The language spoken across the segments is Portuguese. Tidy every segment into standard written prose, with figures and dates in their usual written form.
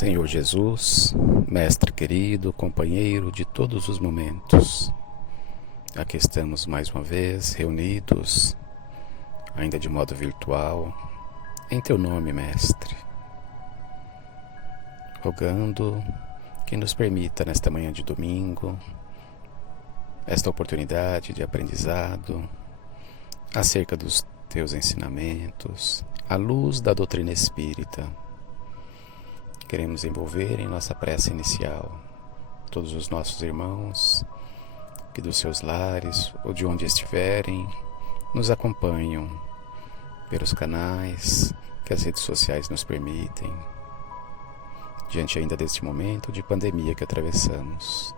Senhor Jesus, Mestre querido, companheiro de todos os momentos, aqui estamos mais uma vez reunidos, ainda de modo virtual, em Teu nome, Mestre, rogando que nos permita nesta manhã de domingo, esta oportunidade de aprendizado acerca dos Teus ensinamentos, à luz da doutrina espírita. Queremos envolver em nossa prece inicial todos os nossos irmãos que dos seus lares ou de onde estiverem nos acompanham pelos canais que as redes sociais nos permitem, diante ainda deste momento de pandemia que atravessamos.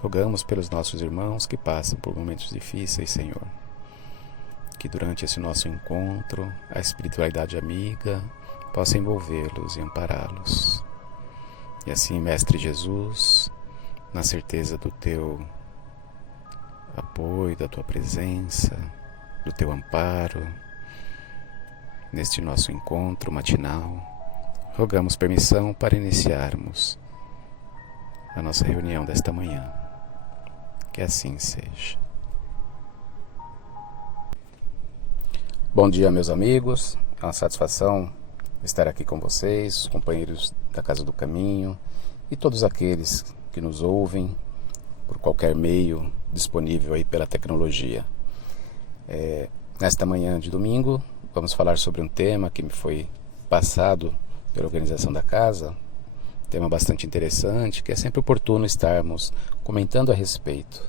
Rogamos pelos nossos irmãos que passam por momentos difíceis, Senhor, que durante esse nosso encontro a espiritualidade amiga possa envolvê-los e ampará-los. E assim, Mestre Jesus, na certeza do Teu apoio, da Tua presença, do Teu amparo, neste nosso encontro matinal, rogamos permissão para iniciarmos a nossa reunião desta manhã. Que assim seja. Bom dia, meus amigos. É uma satisfação estar aqui com vocês, os companheiros da Casa do Caminho e todos aqueles que nos ouvem por qualquer meio disponível aí pela tecnologia. Nesta manhã de domingo, vamos falar sobre um tema que me foi passado pela organização da casa, tema bastante interessante, que é sempre oportuno estarmos comentando a respeito.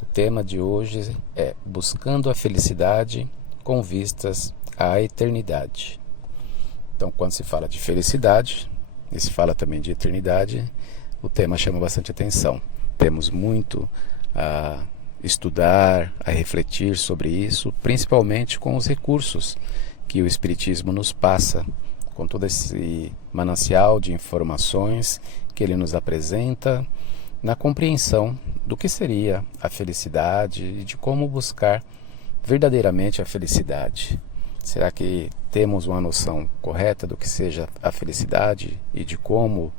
O tema de hoje é buscando a felicidade com vistas à eternidade. Então, quando se fala de felicidade e se fala também de eternidade, o tema chama bastante atenção. Temos muito a estudar, a refletir sobre isso, principalmente com os recursos que o Espiritismo nos passa, com todo esse manancial de informações que ele nos apresenta, na compreensão do que seria a felicidade e de como buscar verdadeiramente a felicidade. Será que temos uma noção correta do que seja a felicidade e de como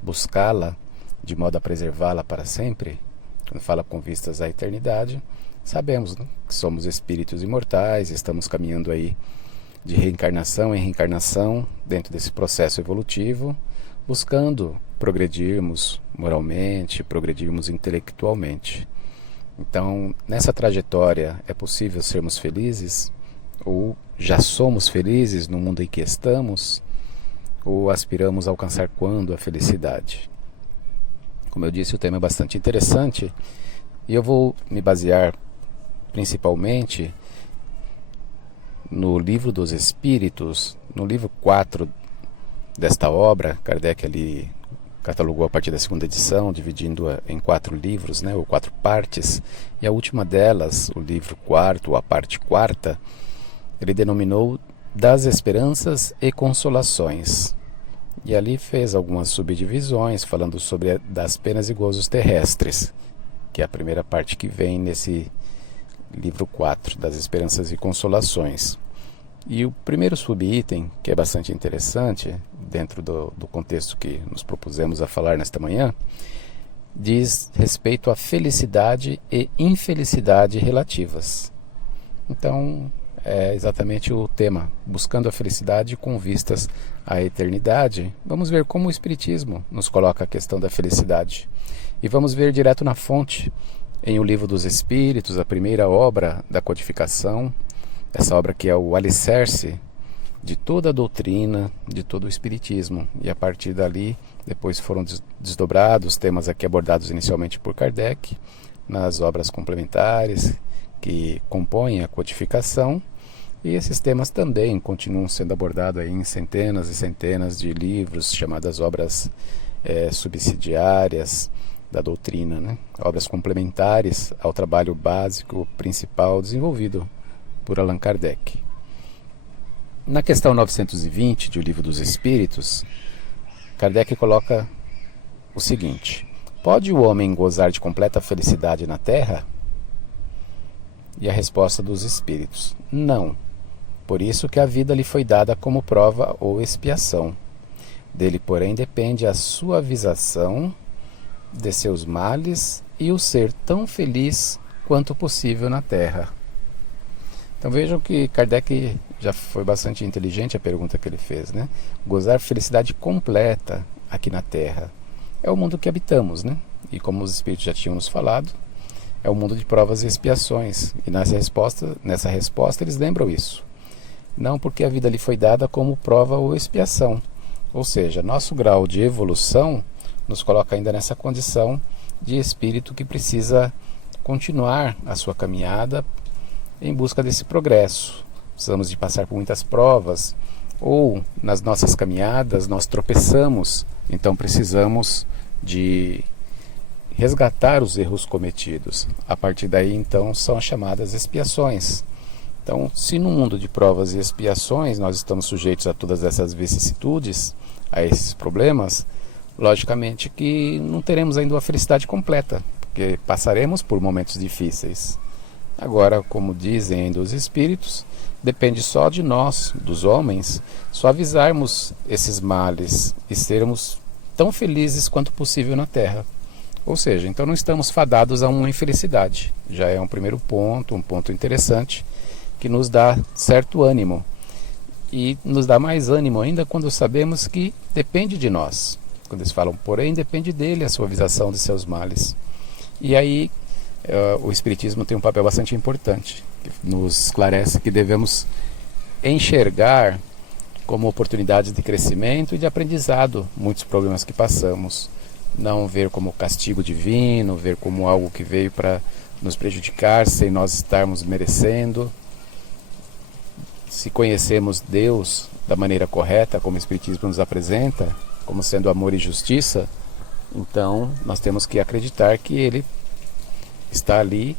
buscá-la de modo a preservá-la para sempre? Quando fala com vistas à eternidade, sabemos, né, que somos espíritos imortais, estamos caminhando aí de reencarnação em reencarnação dentro desse processo evolutivo, buscando progredirmos moralmente, progredirmos intelectualmente. Então, nessa trajetória é possível sermos felizes? Ou já somos felizes no mundo em que estamos? Ou aspiramos a alcançar quando a felicidade? Como eu disse, o tema é bastante interessante e eu vou me basear principalmente no Livro dos Espíritos, no livro 4 desta obra. Kardec ali catalogou a partir da segunda edição, dividindo-a em 4 livros, ou 4 partes, e a última delas, o livro 4, a parte 4ª, ele denominou Das Esperanças e Consolações. E ali fez algumas subdivisões, falando sobre das penas e gozos terrestres, que é a primeira parte que vem nesse livro 4, Das Esperanças e Consolações. E o primeiro subitem, que é bastante interessante, dentro do contexto que nos propusemos a falar nesta manhã, diz respeito à felicidade e infelicidade relativas. Então, é exatamente o tema, buscando a felicidade com vistas à eternidade. Vamos ver como o Espiritismo nos coloca a questão da felicidade. E vamos ver direto na fonte, em O Livro dos Espíritos, a primeira obra da codificação, essa obra que é o alicerce de toda a doutrina, de todo o Espiritismo. E a partir dali, depois foram desdobrados temas aqui abordados inicialmente por Kardec, nas obras complementares que compõem a codificação, e esses temas também continuam sendo abordados aí em centenas e centenas de livros, chamadas obras subsidiárias da doutrina, obras complementares ao trabalho básico principal desenvolvido por Allan Kardec. Na questão 920 de O Livro dos Espíritos, Kardec coloca o seguinte: pode o homem gozar de completa felicidade na Terra? E a resposta dos Espíritos: não. Por isso que a vida lhe foi dada como prova ou expiação. Dele, porém, depende a suavização de seus males e o ser tão feliz quanto possível na Terra. Então vejam que Kardec já foi bastante inteligente a pergunta que ele fez, né? Gozar felicidade completa aqui na Terra. É o mundo que habitamos, né? E como os Espíritos já tinham nos falado, é o mundo de provas e expiações. E nessa resposta eles lembram isso. Não porque a vida lhe foi dada como prova ou expiação. Ou seja, nosso grau de evolução nos coloca ainda nessa condição de espírito que precisa continuar a sua caminhada em busca desse progresso. Precisamos de passar por muitas provas, ou nas nossas caminhadas nós tropeçamos, então precisamos de resgatar os erros cometidos. A partir daí, então, são as chamadas expiações. Então, se no mundo de provas e expiações nós estamos sujeitos a todas essas vicissitudes, a esses problemas, logicamente que não teremos ainda uma felicidade completa, porque passaremos por momentos difíceis. Agora, como dizem ainda os Espíritos, depende só de nós, dos homens, suavizarmos esses males e sermos tão felizes quanto possível na Terra. Ou seja, então não estamos fadados a uma infelicidade. Já é um primeiro ponto, um ponto interessante, que nos dá certo ânimo. E nos dá mais ânimo ainda quando sabemos que depende de nós. Quando eles falam, porém, depende dele a suavização de seus males. E aí o Espiritismo tem um papel bastante importante, que nos esclarece que devemos enxergar como oportunidades de crescimento e de aprendizado muitos problemas que passamos. Não ver como castigo divino, ver como algo que veio para nos prejudicar sem nós estarmos merecendo. Se conhecemos Deus da maneira correta, como o Espiritismo nos apresenta, como sendo amor e justiça, então nós temos que acreditar que Ele está ali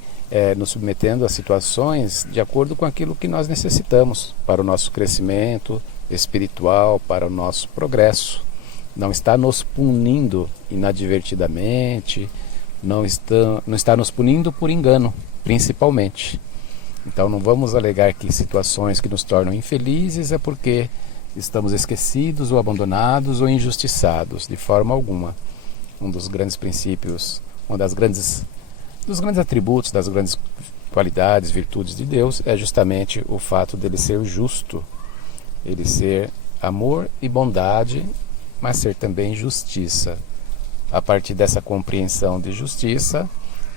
nos submetendo a situações de acordo com aquilo que nós necessitamos para o nosso crescimento espiritual, para o nosso progresso. Não está nos punindo inadvertidamente, não está nos punindo por engano, principalmente. Então não vamos alegar que situações que nos tornam infelizes é porque estamos esquecidos ou abandonados ou injustiçados, de forma alguma. Um dos grandes princípios, dos grandes atributos, das grandes qualidades, virtudes de Deus é justamente o fato dele ser justo, ele ser amor e bondade, mas ser também justiça. A partir dessa compreensão de justiça,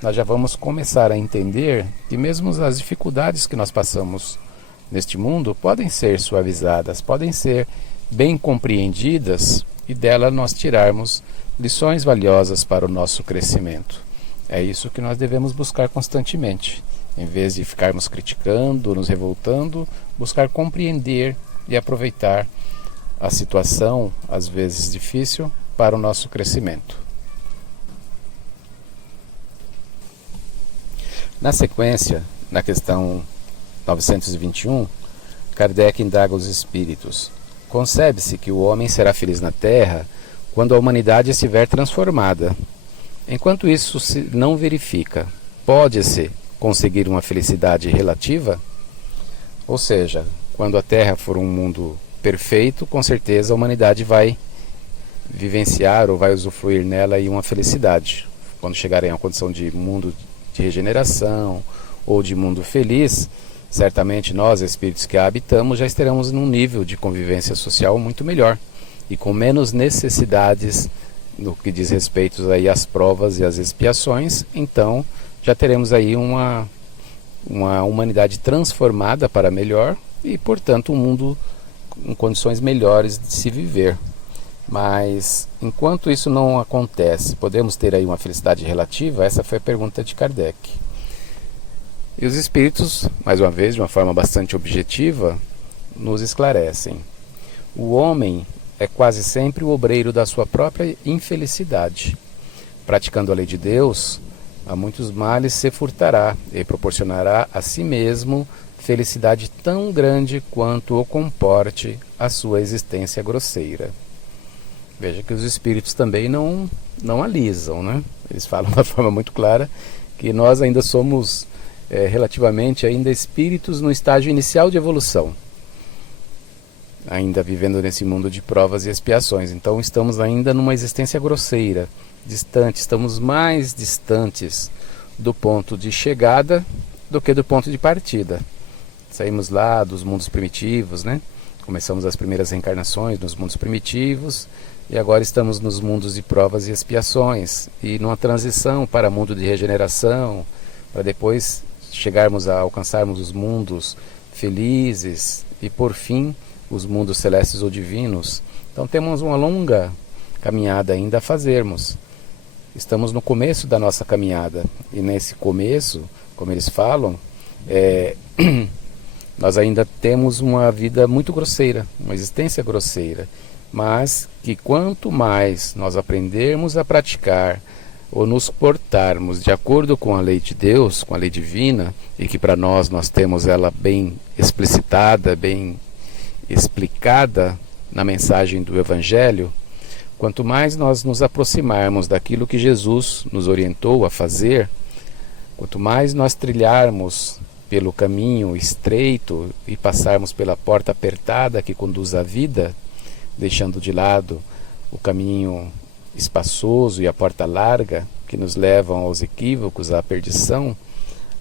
nós já vamos começar a entender que mesmo as dificuldades que nós passamos neste mundo podem ser suavizadas, podem ser bem compreendidas e dela nós tirarmos lições valiosas para o nosso crescimento. É isso que nós devemos buscar constantemente. Em vez de ficarmos criticando, nos revoltando, buscar compreender e aproveitar a situação, às vezes difícil, para o nosso crescimento. Na sequência, na questão 921, Kardec indaga os espíritos. Concebe-se que o homem será feliz na Terra quando a humanidade estiver transformada. Enquanto isso se não verifica, pode-se conseguir uma felicidade relativa? Ou seja, quando a Terra for um mundo perfeito, com certeza a humanidade vai vivenciar ou vai usufruir nela aí uma felicidade. Quando chegarem a uma condição de mundo de regeneração ou de mundo feliz, certamente nós, espíritos que a habitamos, já estaremos num nível de convivência social muito melhor e com menos necessidades no que diz respeito aí às provas e às expiações. Então já teremos aí uma humanidade transformada para melhor e, portanto, um mundo em condições melhores de se viver. Mas enquanto isso não acontece, podemos ter aí uma felicidade relativa? Essa foi a pergunta de Kardec. E os espíritos, mais uma vez, de uma forma bastante objetiva, nos esclarecem. O homem é quase sempre o obreiro da sua própria infelicidade. Praticando a lei de Deus, a muitos males se furtará e proporcionará a si mesmo felicidade tão grande quanto o comporte a sua existência grosseira. Veja que os espíritos também não alisam, né? Eles falam de uma forma muito clara que nós ainda somos relativamente ainda espíritos no estágio inicial de evolução. ainda vivendo nesse mundo de provas e expiações. Então estamos ainda numa existência grosseira, distante, estamos mais distantes do ponto de chegada do que do ponto de partida. Saímos lá dos mundos primitivos, né? Começamos as primeiras reencarnações nos mundos primitivos e agora estamos nos mundos de provas e expiações e numa transição para mundo de regeneração, para depois chegarmos a alcançarmos os mundos felizes e por fim os mundos celestes ou divinos. Então temos uma longa caminhada ainda a fazermos. Estamos no começo da nossa caminhada e nesse começo, como eles falam, nós ainda temos uma vida muito grosseira, uma existência grosseira, mas que quanto mais nós aprendermos a praticar ou nos portarmos de acordo com a lei de Deus, com a lei divina, e que para nós temos ela bem explicitada, bem explicada na mensagem do Evangelho, quanto mais nós nos aproximarmos daquilo que Jesus nos orientou a fazer, quanto mais nós trilharmos pelo caminho estreito e passarmos pela porta apertada que conduz à vida, deixando de lado o caminho espaçoso e a porta larga que nos levam aos equívocos, à perdição,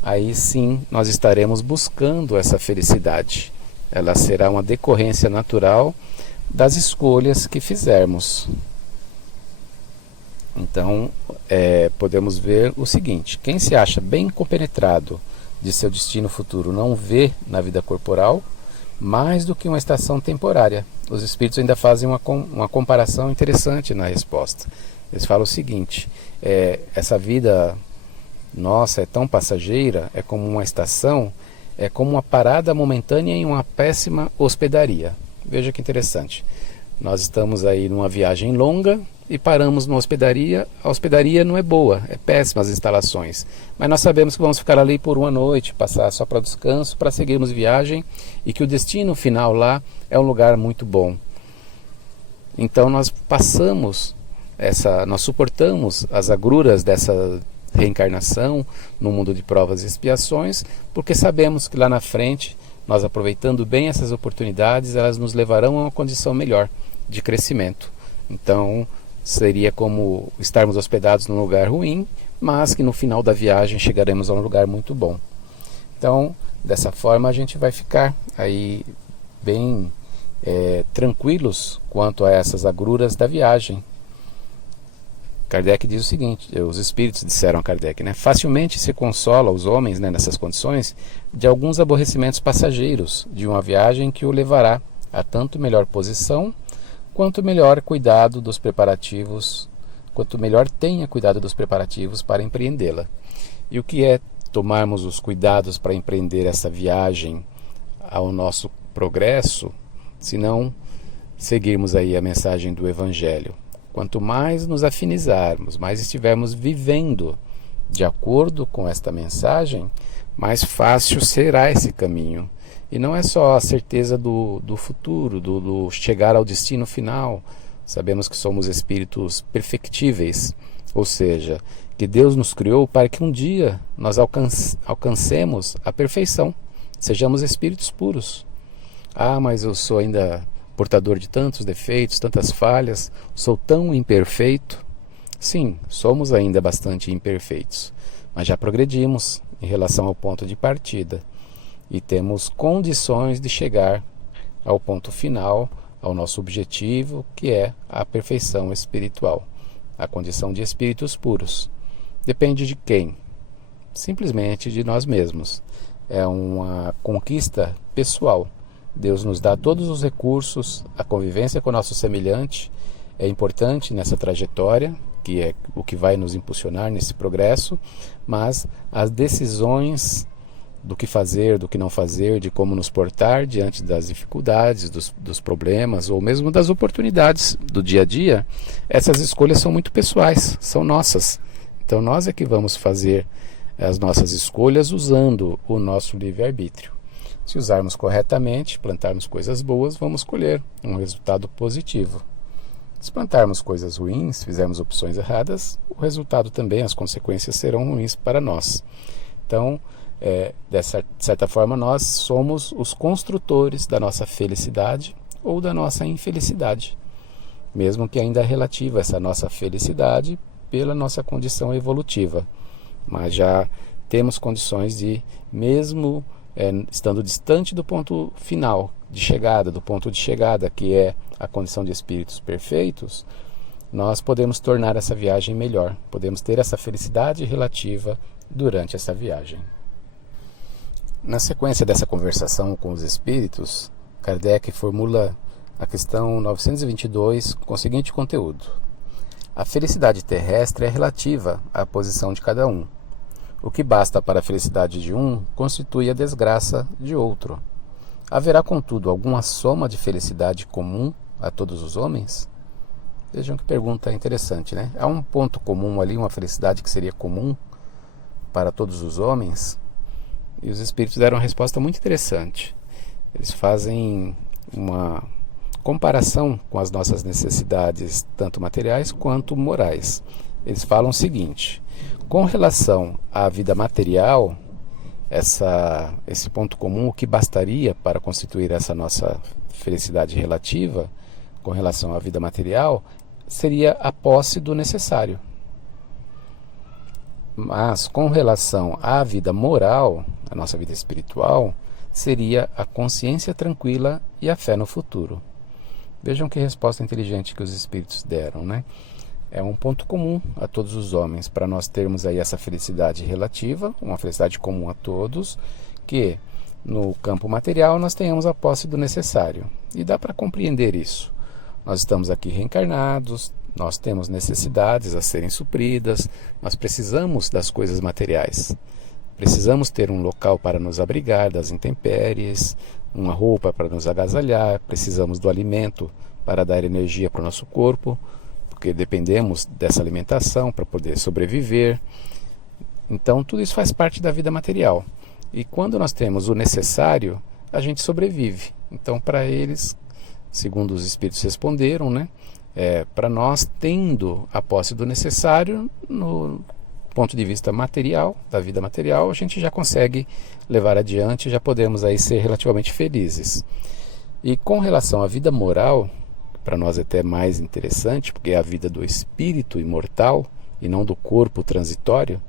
aí sim nós estaremos buscando essa felicidade. Ela será uma decorrência natural das escolhas que fizermos. Então, podemos ver o seguinte: quem se acha bem compenetrado de seu destino futuro não vê na vida corporal mais do que uma estação temporária. Os espíritos ainda fazem uma comparação interessante na resposta. Eles falam o seguinte: essa vida nossa é tão passageira, é como uma estação, é como uma parada momentânea em uma péssima hospedaria. Veja que interessante. Nós estamos aí numa viagem longa e paramos numa hospedaria. A hospedaria não é boa, é péssima as instalações. Mas nós sabemos que vamos ficar ali por uma noite, passar só para descanso, para seguirmos viagem e que o destino final lá é um lugar muito bom. Então nós nós suportamos as agruras dessa reencarnação no mundo de provas e expiações, porque sabemos que lá na frente, nós aproveitando bem essas oportunidades, elas nos levarão a uma condição melhor de crescimento. Então seria como estarmos hospedados num lugar ruim, mas que no final da viagem chegaremos a um lugar muito bom. Então, dessa forma a gente vai ficar aí bem tranquilos quanto a essas agruras da viagem. Kardec diz o seguinte, os espíritos disseram a Kardec, né? Facilmente se consola os homens, né, nessas condições de alguns aborrecimentos passageiros de uma viagem que o levará a tanto melhor posição quanto melhor cuidado dos preparativos, quanto melhor tenha cuidado dos preparativos para empreendê-la. E o que é tomarmos os cuidados para empreender essa viagem ao nosso progresso, se não seguirmos aí a mensagem do Evangelho? Quanto mais nos afinizarmos, mais estivermos vivendo de acordo com esta mensagem, mais fácil será esse caminho. E não é só a certeza do futuro, do chegar ao destino final. Sabemos que somos espíritos perfectíveis, ou seja, que Deus nos criou para que um dia nós alcancemos a perfeição, sejamos espíritos puros. Ah, mas eu sou ainda portador de tantos defeitos, tantas falhas, sou tão imperfeito. Sim, somos ainda bastante imperfeitos, mas já progredimos em relação ao ponto de partida e temos condições de chegar ao ponto final, ao nosso objetivo, que é a perfeição espiritual, a condição de espíritos puros. Depende de quem? Simplesmente de nós mesmos. É uma conquista pessoal. Deus nos dá todos os recursos, a convivência com o nosso semelhante é importante nessa trajetória, que é o que vai nos impulsionar nesse progresso, mas as decisões do que fazer, do que não fazer, de como nos portar diante das dificuldades, dos problemas ou mesmo das oportunidades do dia a dia, essas escolhas são muito pessoais, são nossas. Então nós é que vamos fazer as nossas escolhas usando o nosso livre-arbítrio. Se usarmos corretamente, plantarmos coisas boas, vamos colher um resultado positivo. Se plantarmos coisas ruins, fizermos opções erradas, o resultado também, as consequências serão ruins para nós. Então, de certa forma, nós somos os construtores da nossa felicidade ou da nossa infelicidade, mesmo que ainda relativa essa nossa felicidade pela nossa condição evolutiva. Mas já temos condições de, mesmo estando distante do ponto final de chegada, do ponto de chegada que é a condição de espíritos perfeitos, nós podemos tornar essa viagem melhor, podemos ter essa felicidade relativa durante essa viagem. Na sequência dessa conversação com os espíritos, Kardec formula a questão 922 com o seguinte conteúdo: a felicidade terrestre é relativa à posição de cada um. O que basta para a felicidade de um constitui a desgraça de outro. Haverá, contudo, alguma soma de felicidade comum a todos os homens? Vejam que pergunta interessante, né? Há um ponto comum ali, uma felicidade que seria comum para todos os homens? E os espíritos deram uma resposta muito interessante. Eles fazem uma comparação com as nossas necessidades, tanto materiais quanto morais. Eles falam o seguinte: com relação à vida material, esse ponto comum, o que bastaria para constituir essa nossa felicidade relativa, com relação à vida material, seria a posse do necessário. Mas com relação à vida moral, a nossa vida espiritual, seria a consciência tranquila e a fé no futuro. Vejam que resposta inteligente que os espíritos deram, né? É um ponto comum a todos os homens, para nós termos aí essa felicidade relativa, uma felicidade comum a todos, que no campo material nós tenhamos a posse do necessário. E dá para compreender isso. Nós estamos aqui reencarnados, nós temos necessidades a serem supridas, nós precisamos das coisas materiais. Precisamos ter um local para nos abrigar das intempéries, uma roupa para nos agasalhar, precisamos do alimento para dar energia para o nosso corpo, porque dependemos dessa alimentação para poder sobreviver. Então tudo isso faz parte da vida material. E quando nós temos o necessário, a gente sobrevive. Então para eles, segundo os espíritos responderam, né, para nós, tendo a posse do necessário, no ponto de vista material, da vida material, a gente já consegue levar adiante, já podemos aí ser relativamente felizes. E com relação à vida moral, para nós é até mais interessante, porque é a vida do espírito imortal e não do corpo transitório.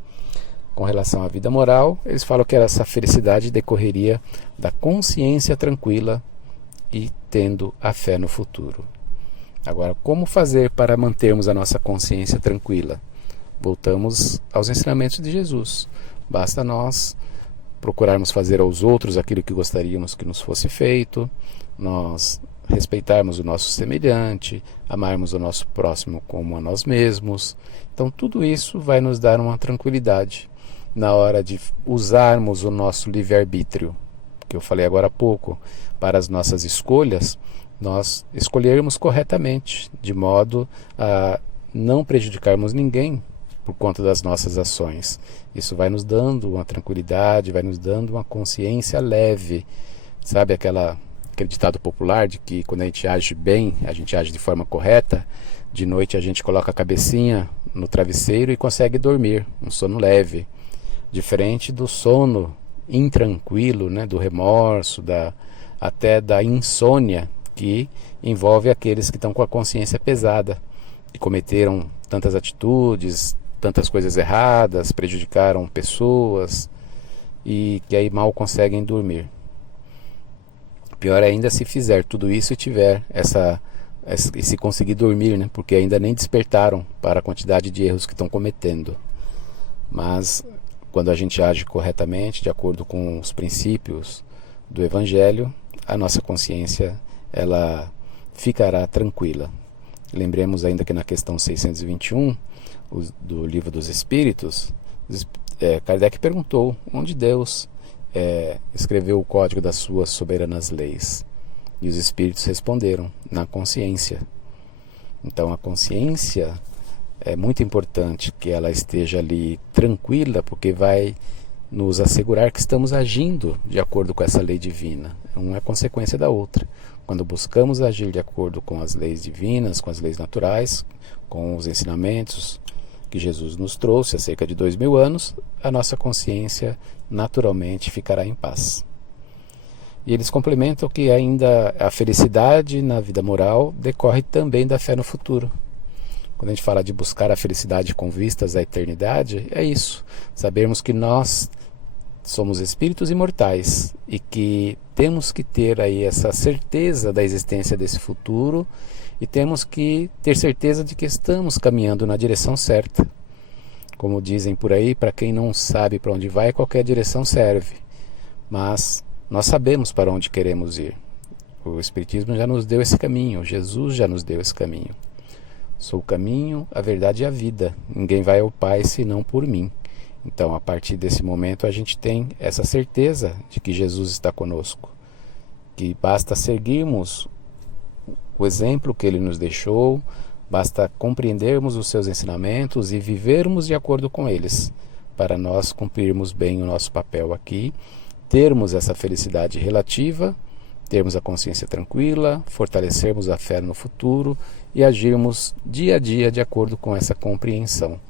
Com relação à vida moral, eles falam que essa felicidade decorreria da consciência tranquila e tendo a fé no futuro. Agora, como fazer para mantermos a nossa consciência tranquila? Voltamos aos ensinamentos de Jesus. Basta nós procurarmos fazer aos outros aquilo que gostaríamos que nos fosse feito, nós respeitarmos o nosso semelhante, amarmos o nosso próximo como a nós mesmos. Então tudo isso vai nos dar uma tranquilidade na hora de usarmos o nosso livre-arbítrio, que eu falei agora há pouco, para as nossas escolhas, nós escolhermos corretamente, de modo a não prejudicarmos ninguém por conta das nossas ações. Isso vai nos dando uma tranquilidade, vai nos dando uma consciência leve. Sabe aquele ditado popular de que quando a gente age bem, a gente age de forma correta, de noite a gente coloca a cabecinha no travesseiro e consegue dormir, um sono leve. Diferente do sono intranquilo, né, do remorso, até da insônia, que envolve aqueles que estão com a consciência pesada e cometeram tantas atitudes, tantas coisas erradas, prejudicaram pessoas e que aí mal conseguem dormir. Pior ainda se fizer tudo isso e tiver e se conseguir dormir, né? Porque ainda nem despertaram para a quantidade de erros que estão cometendo. Mas quando a gente age corretamente, de acordo com os princípios do Evangelho, a nossa consciência ela ficará tranquila. Lembremos ainda que na questão 621 do Livro dos Espíritos, Kardec perguntou onde Deus escreveu o código das suas soberanas leis. E os espíritos responderam: na consciência. Então a consciência é muito importante que ela esteja ali tranquila, porque vai nos assegurar que estamos agindo de acordo com essa lei divina. Uma é consequência da outra. Quando buscamos agir de acordo com as leis divinas, com as leis naturais, com os ensinamentos que Jesus nos trouxe há cerca de 2000 anos, a nossa consciência naturalmente ficará em paz. E eles complementam que ainda a felicidade na vida moral decorre também da fé no futuro. Quando a gente fala de buscar a felicidade com vistas à eternidade, é isso. Sabermos que nós somos espíritos imortais e que temos que ter aí essa certeza da existência desse futuro e temos que ter certeza de que estamos caminhando na direção certa. Como dizem por aí, para quem não sabe para onde vai, qualquer direção serve. Mas nós sabemos para onde queremos ir. O Espiritismo já nos deu esse caminho, Jesus já nos deu esse caminho. Sou o caminho, a verdade e a vida. Ninguém vai ao Pai senão por mim. Então, a partir desse momento, a gente tem essa certeza de que Jesus está conosco. Que basta seguirmos o exemplo que Ele nos deixou, basta compreendermos os seus ensinamentos e vivermos de acordo com eles, para nós cumprirmos bem o nosso papel aqui, termos essa felicidade relativa, termos a consciência tranquila, fortalecermos a fé no futuro e agirmos dia a dia de acordo com essa compreensão.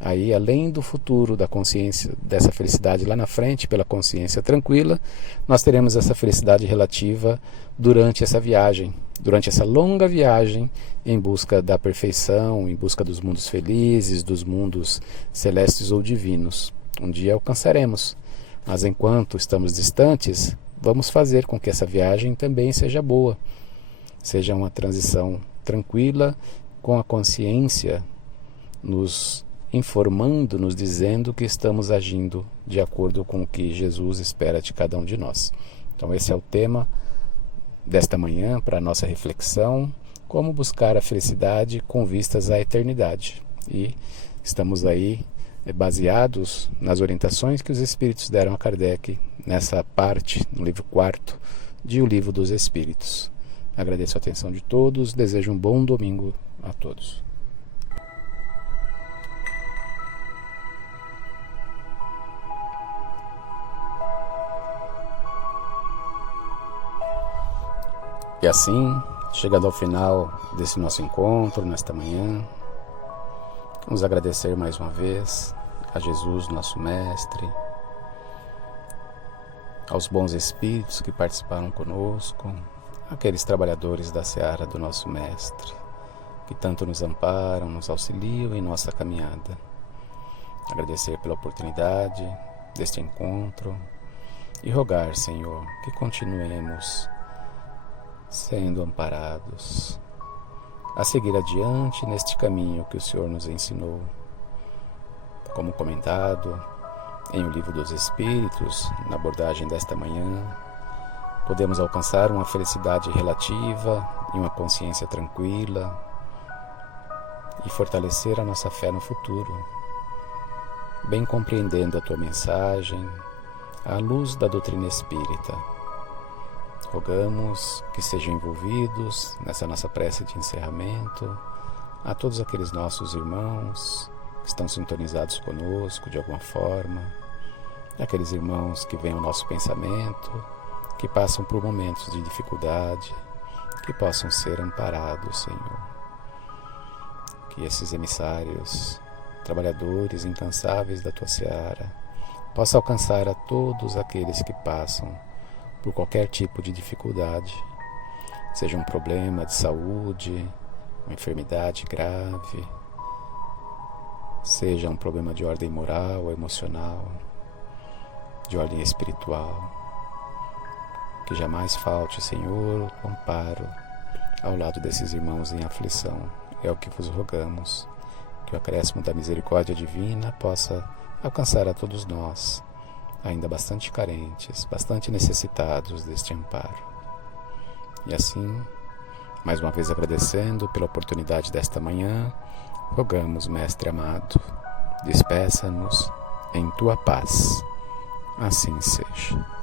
Aí, além do futuro, da consciência, dessa felicidade lá na frente, pela consciência tranquila, nós teremos essa felicidade relativa durante essa viagem, durante essa longa viagem em busca da perfeição, em busca dos mundos felizes, dos mundos celestes ou divinos. Um dia alcançaremos, mas enquanto estamos distantes, vamos fazer com que essa viagem também seja boa, seja uma transição tranquila, com a consciência nos informando, nos dizendo que estamos agindo de acordo com o que Jesus espera de cada um de nós. Então esse é o tema desta manhã para a nossa reflexão, como buscar a felicidade com vistas à eternidade. E estamos aí baseados nas orientações que os Espíritos deram a Kardec nessa parte, no livro 4º de O Livro dos Espíritos. Agradeço a atenção de todos, desejo um bom domingo a todos. E assim, chegando ao final desse nosso encontro, nesta manhã, vamos agradecer mais uma vez a Jesus, nosso Mestre, aos bons espíritos que participaram conosco, aqueles trabalhadores da seara do nosso Mestre, que tanto nos amparam, nos auxiliam em nossa caminhada. Agradecer pela oportunidade deste encontro e rogar, Senhor, que continuemos sendo amparados a seguir adiante neste caminho que o Senhor nos ensinou. Como comentado em O Livro dos Espíritos, na abordagem desta manhã, podemos alcançar uma felicidade relativa e uma consciência tranquila e fortalecer a nossa fé no futuro, bem compreendendo a tua mensagem à luz da doutrina espírita. Rogamos que sejam envolvidos nessa nossa prece de encerramento a todos aqueles nossos irmãos que estão sintonizados conosco de alguma forma, aqueles irmãos que vêm ao nosso pensamento, que passam por momentos de dificuldade, que possam ser amparados, Senhor. Que esses emissários, trabalhadores incansáveis da tua seara, possam alcançar a todos aqueles que passam por qualquer tipo de dificuldade, seja um problema de saúde, uma enfermidade grave, seja um problema de ordem moral ou emocional, de ordem espiritual. Que jamais falte, Senhor, o amparo ao lado desses irmãos em aflição. É o que vos rogamos, que o acréscimo da misericórdia divina possa alcançar a todos nós, ainda bastante carentes, bastante necessitados deste amparo. E assim, mais uma vez agradecendo pela oportunidade desta manhã, rogamos, Mestre amado, despeça-nos em tua paz. Assim seja.